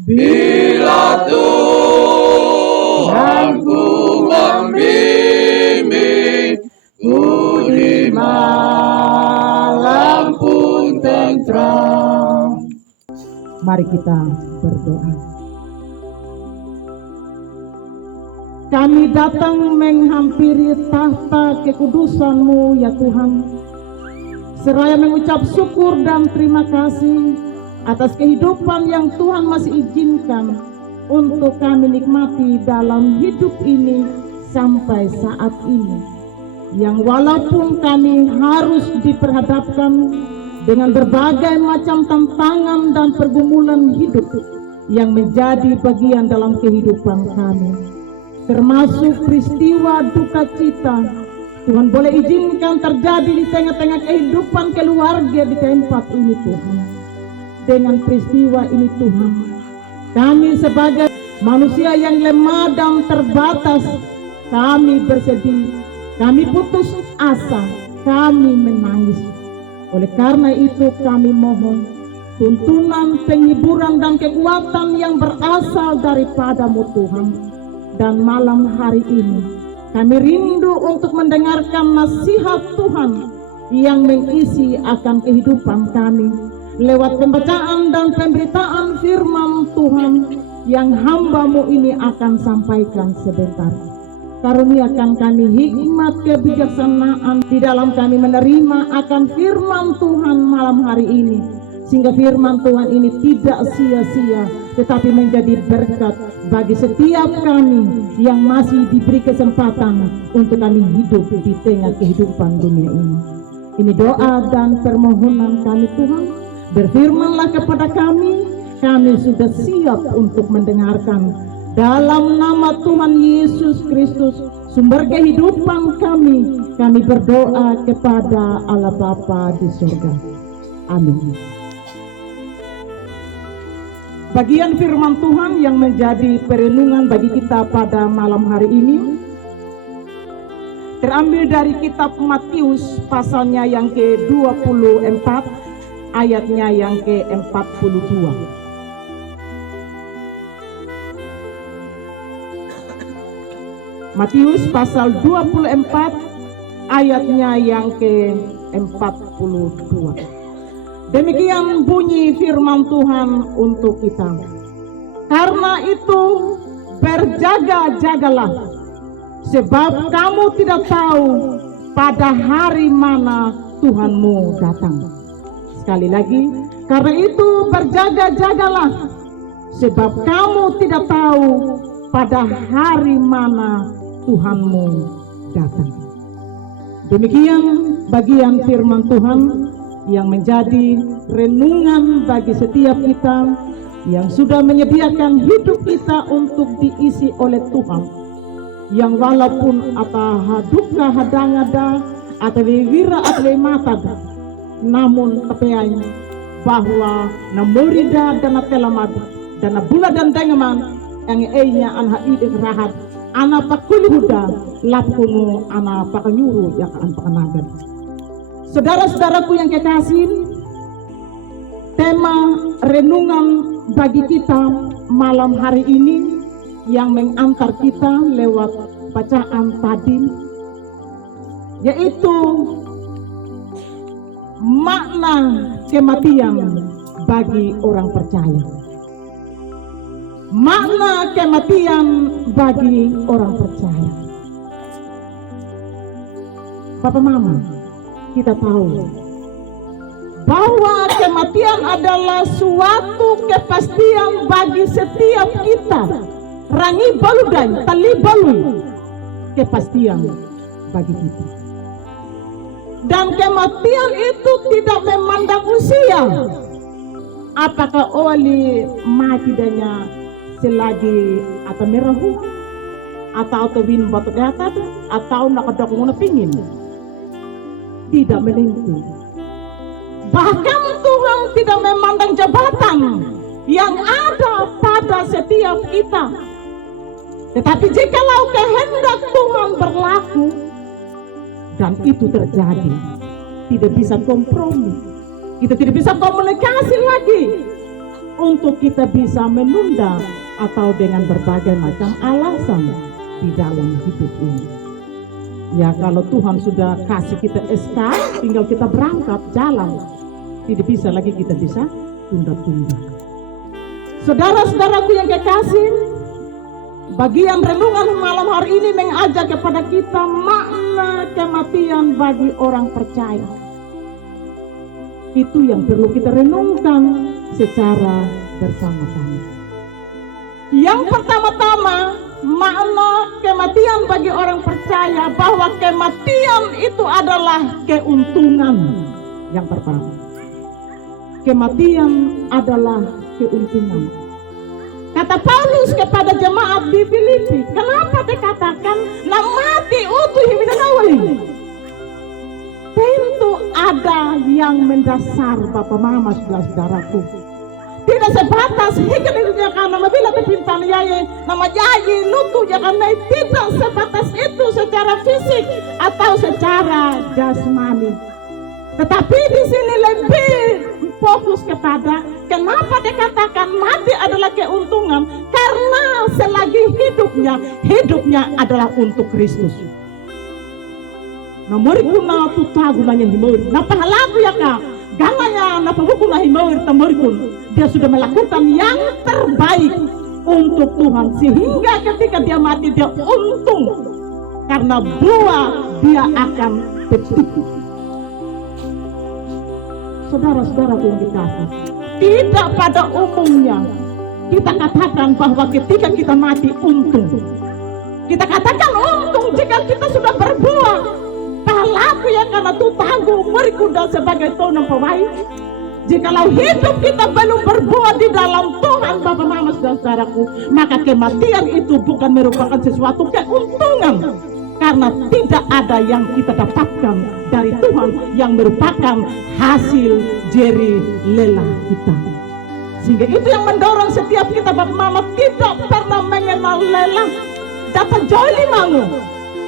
Bila Tuhanku membimbing, ku di malam pun tentram. Mari kita berdoa. Kami datang menghampiri tahta kekudusan-Mu ya Tuhan, seraya mengucap syukur dan terima kasih atas kehidupan yang Tuhan masih izinkan untuk kami nikmati dalam hidup ini sampai saat ini. Yang walaupun kami harus diperhadapkan dengan berbagai macam tantangan dan pergumulan hidup yang menjadi bagian dalam kehidupan kami, termasuk peristiwa duka cita, Tuhan boleh izinkan terjadi di tengah-tengah kehidupan keluarga di tempat ini Tuhan. Dengan peristiwa ini Tuhan, kami sebagai manusia yang lemah dan terbatas, kami bersedih, kami putus asa, kami menangis. Oleh karena itu kami mohon tuntunan, penghiburan dan kekuatan yang berasal daripada-Mu Tuhan. Dan malam hari ini kami rindu untuk mendengarkan nasihat Tuhan yang mengisi akan kehidupan kami lewat pembacaan dan pemberitaan firman Tuhan yang hamba-Mu ini akan sampaikan sebentar. Karuniakan kami hikmat kebijaksanaan di dalam kami menerima akan firman Tuhan malam hari ini, sehingga firman Tuhan ini tidak sia-sia tetapi menjadi berkat bagi setiap kami yang masih diberi kesempatan untuk kami hidup di tengah kehidupan dunia ini. Ini doa dan permohonan kami Tuhan. Berfirmanlah kepada kami, kami sudah siap untuk mendengarkan. Dalam nama Tuhan Yesus Kristus, sumber kehidupan kami berdoa kepada Allah Bapa di surga. Amin. Bagian firman Tuhan yang menjadi perenungan bagi kita pada malam hari ini terambil dari kitab Matius pasalnya yang ke-24 ayatnya yang ke-42. Matius pasal 24 ayatnya yang ke-42. Demikian bunyi firman Tuhan untuk kita. Karena itu berjaga-jagalah, sebab kamu tidak tahu pada hari mana Tuhanmu datang. Sekali lagi, karena itu berjaga-jagalah, sebab kamu tidak tahu pada hari mana Tuhanmu datang. Demikian bagian firman Tuhan yang menjadi renungan bagi setiap kita yang sudah menyediakan hidup kita untuk diisi oleh Tuhan, yang walaupun ataha duka hadangada atau wira atau mata, namun tepean bahwa namurida dan telamad dan bula dan dengaman yang einya anha ideng rahat ana pakuluhuda lapkunu ana pakanyuru yakaan pakanagan. Saudara-saudaraku yang kekasih, tema renungan bagi kita malam hari ini yang mengantar kita lewat bacaan tadi, yaitu makna kematian bagi orang percaya. Makna kematian bagi orang percaya. Papa Mama, kita tahu bahwa kematian adalah suatu kepastian bagi setiap kita. Rangi baludan, tali balu, kepastian bagi kita. Dan kematian itu tidak memandang usia. Apakah oli mati danya selagi atau merahu, atau bin batu data, atau nakadok muna pingin. Tidak menentu. Bahkan Tuhan tidak memandang jabatan yang ada pada setiap kita. Tetapi jikalau kehendak Tuhan berlaku dan itu terjadi, tidak bisa kompromi, kita tidak bisa komunikasi lagi untuk kita bisa menunda atau dengan berbagai macam alasan di dalam hidup ini. Ya, kalau Tuhan sudah kasih kita SK, tinggal kita berangkat jalan. Tidak bisa lagi kita bisa tunda-tunda. Saudara-saudaraku yang kekasih, bagian renungan malam hari ini mengajak kepada kita makna kematian bagi orang percaya. Itu yang perlu kita renungkan secara bersama-sama. Yang pertama-tama, makna kematian bagi orang percaya bahwa kematian itu adalah keuntungan. Yang pertama, kematian adalah keuntungan. Kata Paulus kepada jemaat di Filipi, kenapa dikatakan nah mati utuh himinanawali? Tentu ada yang mendasar Bapak Mama saudara-saudaraku. Tidak sebatas hikmahnya karena mabila kepintan yai nama yai lutu jangan tidak sebatas itu secara fisik atau secara jasmani. Tetapi di sini lebih fokus kepada kenapa dikatakan mati adalah keuntungan, karena selagi hidupnya adalah untuk Kristus. Nomor kuna tuta gunanya himur. Nah pahalaku ya kak, gananya na pabukuna himur tamurikun. Dia sudah melakukan yang terbaik untuk Tuhan sehingga ketika dia mati dia untung karena buah dia akan petik. Saudara-saudara yang dikasih, tidak pada umumnya kita katakan bahwa ketika kita mati untung. Kita katakan untung jika kita sudah berbuah. Pahalaku ya karena tu tangguh merikuda sebagai tonang pawai. Jikalau hidup kita belum berbuah di dalam Tuhan Bapak Mama saudaraku, maka kematian itu bukan merupakan sesuatu keuntungan. Karena tidak ada yang kita dapatkan dari Tuhan yang merupakan hasil jeri lelah kita. Sehingga itu yang mendorong setiap kita Bapak Mama tidak pernah mengenal lelah. Dapat joli mangu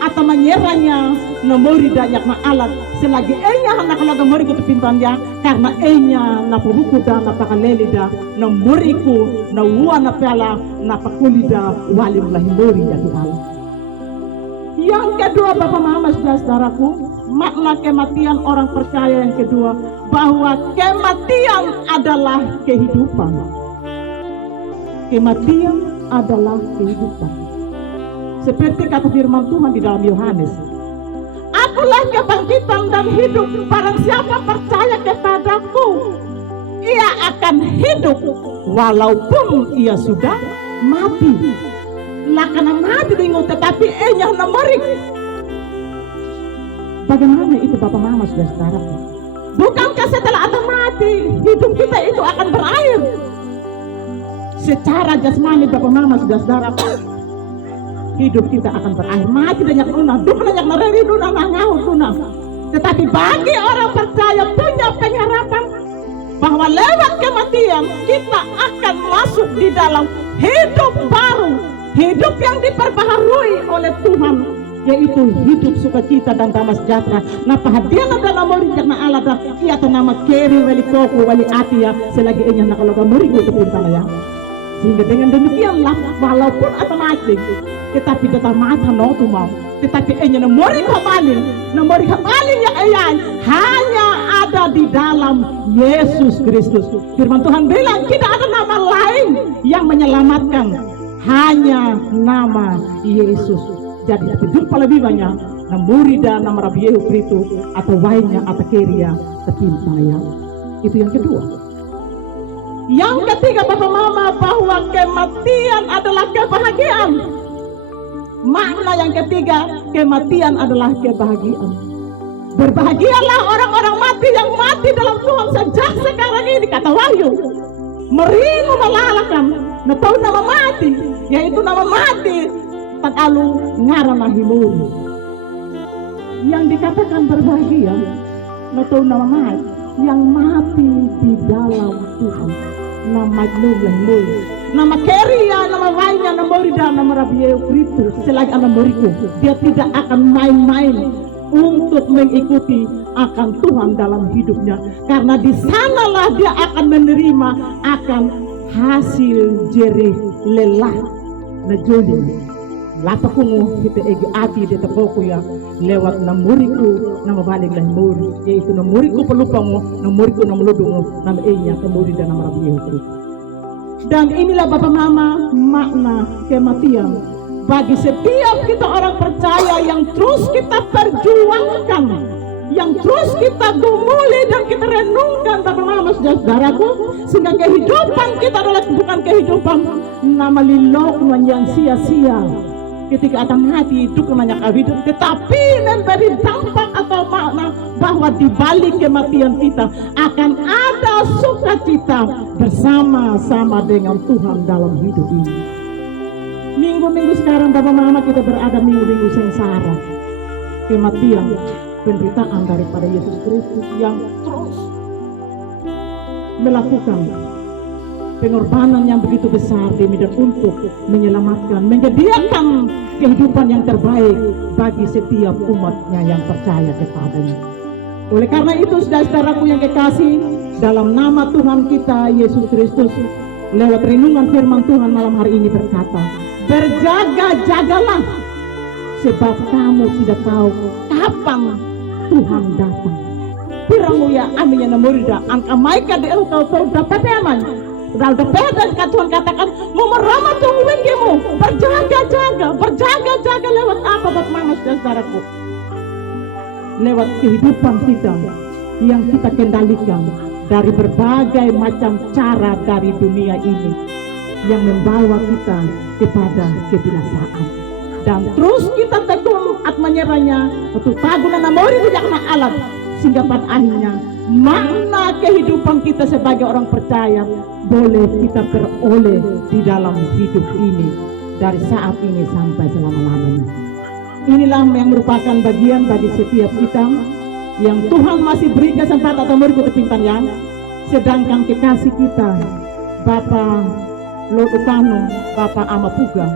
atau menyerahnya nomori dayak na alat selagi enya hana kalaga moriku tepintannya karena enya na pubuku da na pakalelida na moriku na uwa na pala na pakulida walim lahimori ya Allah. Yang kedua Bapak Mama saudaraku, makna kematian orang percaya yang kedua bahwa kematian adalah kehidupan. Kematian adalah kehidupan. Seperti kata firman Tuhan di dalam Yohanes, akulah kebangkitan dan hidup, barang siapa percaya kepadaku, ia akan hidup walaupun ia sudah mati. Lah karena mati dengung tetapi enyah namorik. Bagaimana itu Bapak Mama saudara? Bukankah setelah ada mati, hidup kita itu akan berakhir? Secara jasmani Bapak Mama saudara, hidup kita akan berakhir. Mati banyak luna, banyak nareri luna, ngau luna. Tetapi bagi orang percaya punya pengharapan bahwa lewat kematian kita akan masuk di dalam hidup baru, hidup yang diperbaharui oleh Tuhan, yaitu hidup sukacita dan damai sejahtera. Nah pahadian adalah murid karena Allah dah ia nama keri wali koko wali atia selagi enya nak kalau murid itu pun ya. Sehingga dengan demikianlah walaupun otomatis tetapi tetap mata no tu mau tetapi enya nomori kabalin ya ayah hanya ada di dalam Yesus Kristus. Firman Tuhan bilang tidak ada nama lain yang menyelamatkan, hanya nama Yesus. Jadi berjumpa lebih banyak namurida nama Rabbi Yehu Kristo atau lainnya atau keria tercinta ya. Itu yang kedua. Yang ketiga Bapak Mama bahwa kematian adalah kebahagiaan. Makna yang ketiga, kematian adalah kebahagiaan. Berbahagialah orang-orang mati yang mati dalam Tuhan sejak sekarang ini, kata Wahyu. Meringu melalakan, nah tahu nama mati, yaitu nama mati tak alu ngarana himur. Yang dikatakan berbahagia, nah tahu nama mati, yang mati di dalam Tuhan. Nama Majnun, nama Keria, nama lainnya, nama Rida, nama Rabbi Yehu Kristo. Selagi anak moriku, dia tidak akan main-main untuk mengikuti akan Tuhan dalam hidupnya, karena di sanalah dia akan menerima akan hasil jerih lelah najoli lapa kungu kita egi ati de tokoku ya lewat namuriku nama balik lah muri, yaitu namuriku pelupangu namuriku namuludungu nama enya kemuri dan nama Rabbi Yesus. Dan inilah Bapak Mama makna kematian bagi setiap kita orang percaya yang terus kita perjuangkan, yang terus kita gumuli dan kita renungkan Bapak Mama saudaraku, sehingga kehidupan kita adalah bukan kehidupan nama lilokman yang sia-sia ketika ada mati itu banyak hidup, tetapi memberi dampak atau makna bahwa di balik kematian kita akan ada sukacita bersama-sama dengan Tuhan dalam hidup ini. Minggu-minggu sekarang Bapak Mama kita berada minggu-minggu sengsara, kematian, penderitaan daripada Yesus Kristus yang terus melakukan pengorbanan yang begitu besar demi dan untuk menyelamatkan, menyediakan kehidupan yang terbaik bagi setiap umatnya yang percaya kepadanya. Oleh karena itu saudara-saudaraku yang kekasih, dalam nama Tuhan kita Yesus Kristus, lewat renungan firman Tuhan malam hari ini berkata, berjaga-jagalah sebab kamu tidak tahu kapan Tuhan datang. Piramu ya amin ya namurida angka maika di engkau tahu dapat aman. Dal dapat dan Tuhan katakan memerama tungguinmu, berjaga-jaga lewat apa Bapak Mama saudaraku? Lewat kehidupan kita yang kita kendalikan dari berbagai macam cara dari dunia ini yang membawa kita kepada kebinasaan. Dan terus kita tekun at menyerahnya untuk tagunan namori tidak alat, sehingga pada akhirnya makna kehidupan kita sebagai orang percaya boleh kita peroleh di dalam hidup ini dari saat ini sampai selama-lamanya. Inilah yang merupakan bagian bagi setiap kita yang Tuhan masih beri kesempatan atau beri kepintaran yang, sedangkan kekasih kita Bapak Lord Utano, Bapak Amapuga,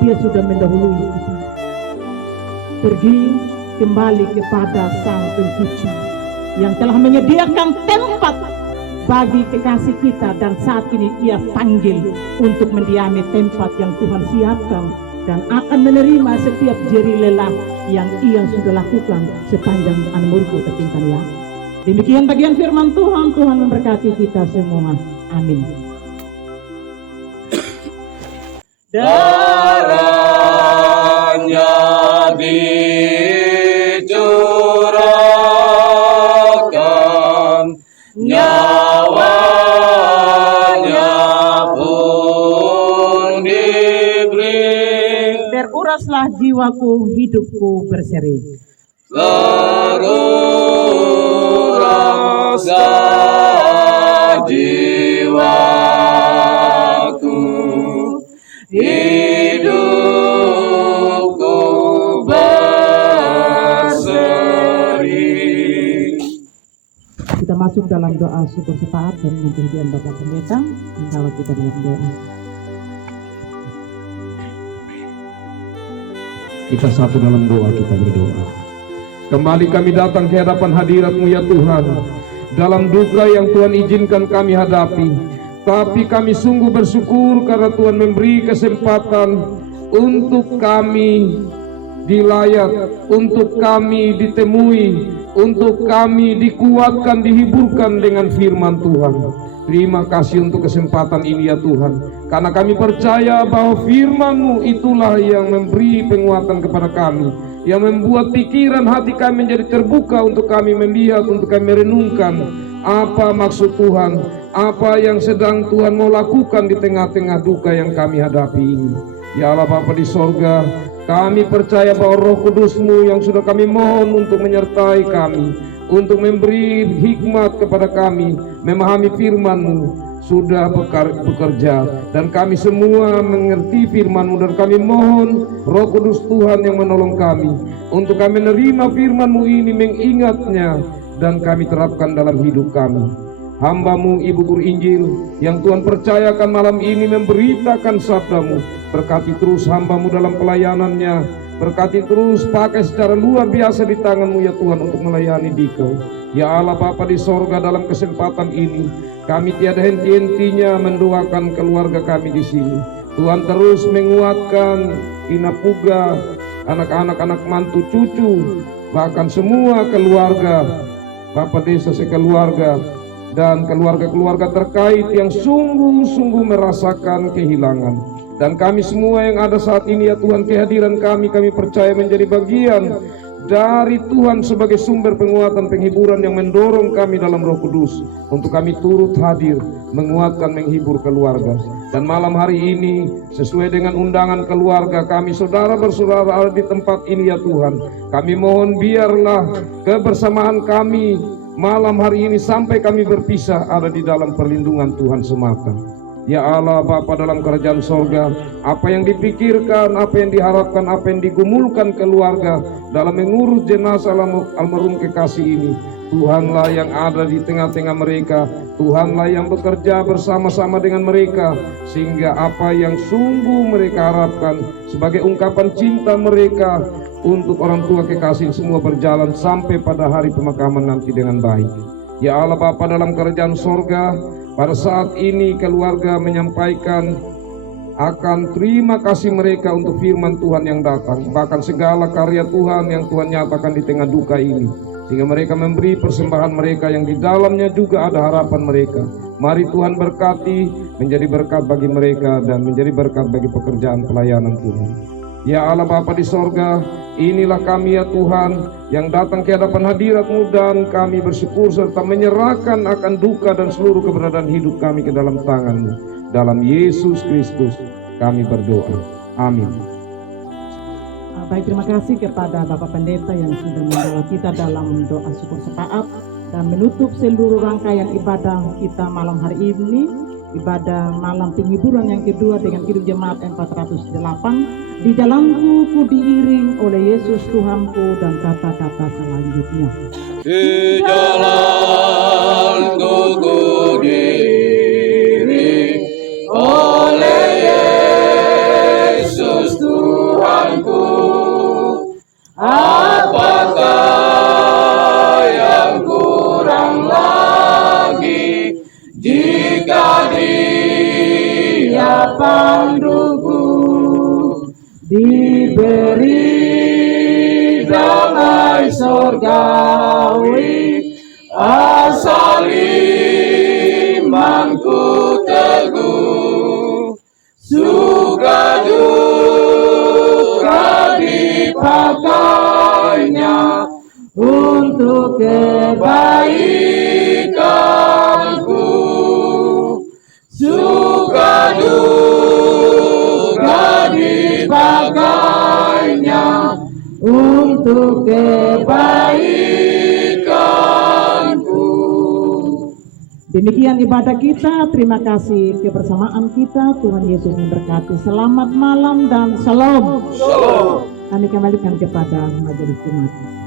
dia sudah mendahului kita pergi kembali kepada Sang Pencipta yang telah menyediakan tempat bagi kekasih kita, dan saat ini ia panggil untuk mendiami tempat yang Tuhan siapkan dan akan menerima setiap jerih lelah yang ia sudah lakukan sepanjang umurku terpintar ya. Demikian bagian firman Tuhan. Tuhan memberkati kita semua. Amin. Darahnya dicurahkan, nyawanya pun diberi. Beruraslah jiwaku, hidupku berseri. Beruraslah jiwaku, hidupku berseri. Kita masuk dalam doa syukur syafaat dan pemberian Bapak Pendeta. Kalau kita dalam doa, kita satu dalam doa, kita berdoa. Kembali kami datang ke hadapan hadirat-Mu ya Tuhan, dalam duka yang Tuhan izinkan kami hadapi. Tapi kami sungguh bersyukur karena Tuhan memberi kesempatan untuk kami dilayat, untuk kami ditemui, untuk kami dikuatkan, dihiburkan dengan firman Tuhan. Terima kasih untuk kesempatan ini ya Tuhan, karena kami percaya bahwa firman-Mu itulah yang memberi penguatan kepada kami, yang membuat pikiran hati kami menjadi terbuka untuk kami melihat, untuk kami merenungkan apa maksud Tuhan, apa yang sedang Tuhan mau lakukan di tengah-tengah duka yang kami hadapi ini. Ya Allah Bapa di sorga, kami percaya bahwa Roh Kudus-Mu yang sudah kami mohon untuk menyertai kami, untuk memberi hikmat kepada kami, memahami firman-Mu, sudah bekerja, dan kami semua mengerti firman-Mu, dan kami mohon Roh Kudus Tuhan yang menolong kami, untuk kami menerima firman-Mu ini, mengingatnya, dan kami terapkan dalam hidup kami. Hamba-Mu Ibu Guru Injil yang Tuhan percayakan malam ini memberitakan sabda-Mu, berkati terus hamba-Mu dalam pelayanannya, Berkati terus, pakai secara luar biasa di tangan-Mu ya Tuhan untuk melayani Dikau. Ya Allah Bapa di sorga, dalam kesempatan ini kami tiada henti-hentinya mendoakan keluarga kami di sini. Tuhan terus menguatkan Ina Puga, anak-anak mantu cucu, bahkan semua keluarga Bapak Desa sekeluarga dan keluarga-keluarga terkait yang sungguh-sungguh merasakan kehilangan. Dan kami semua yang ada saat ini ya Tuhan, kehadiran kami percaya menjadi bagian dari Tuhan sebagai sumber penguatan penghiburan yang mendorong kami dalam Roh Kudus untuk kami turut hadir menguatkan menghibur keluarga. Dan malam hari ini sesuai dengan undangan keluarga kami, saudara bersaudara ada di tempat ini ya Tuhan, kami mohon biarlah kebersamaan kami malam hari ini sampai kami berpisah ada di dalam perlindungan Tuhan semata. Ya Allah Bapa dalam kerajaan sorga, apa yang dipikirkan, apa yang diharapkan, apa yang digumulkan keluarga dalam mengurus jenazah almarhum kekasih ini, Tuhanlah yang ada di tengah-tengah mereka. Tuhanlah yang bekerja bersama-sama dengan mereka, sehingga apa yang sungguh mereka harapkan sebagai ungkapan cinta mereka untuk orang tua kekasih semua berjalan sampai pada hari pemakaman nanti dengan baik. Ya Allah Bapa dalam kerajaan sorga, pada saat ini keluarga menyampaikan akan terima kasih mereka untuk firman Tuhan yang datang, bahkan segala karya Tuhan yang Tuhan nyatakan di tengah duka ini, sehingga mereka memberi persembahan mereka yang di dalamnya juga ada harapan mereka. Mari Tuhan berkati, menjadi berkat bagi mereka dan menjadi berkat bagi pekerjaan pelayanan Tuhan. Ya Allah Bapa di sorga, inilah kami ya Tuhan yang datang ke hadapan hadirat-Mu, dan kami bersyukur serta menyerahkan akan duka dan seluruh keberadaan hidup kami ke dalam tangan-Mu. Dalam Yesus Kristus kami berdoa. Amin. Baik, terima kasih kepada Bapak Pendeta yang sudah membawa kita dalam doa syukur syafaat dan menutup seluruh rangkaian ibadah kita malam hari ini, ibadah malam penghiburan yang kedua dengan Kidung Jemaat 408. Di dalamku ku diiring oleh Yesus Tuhanku, dan kata-kata selanjutnya. Di dalamku ku diiring oleh Yesus Tuhanku. Apakah yang kurang lagi jika Dia panduku? Diberi damai sorgawi, asal imanku teguh, suka duka dipakainya untuk kebaikanku, suka duka dipakainya untuk kebaikanku. Demikian ibadah kita. Terima kasih kebersamaan kita. Tuhan Yesus memberkati. Selamat malam dan shalom. Shalom. Kami kembalikan kepada majelis jemaat.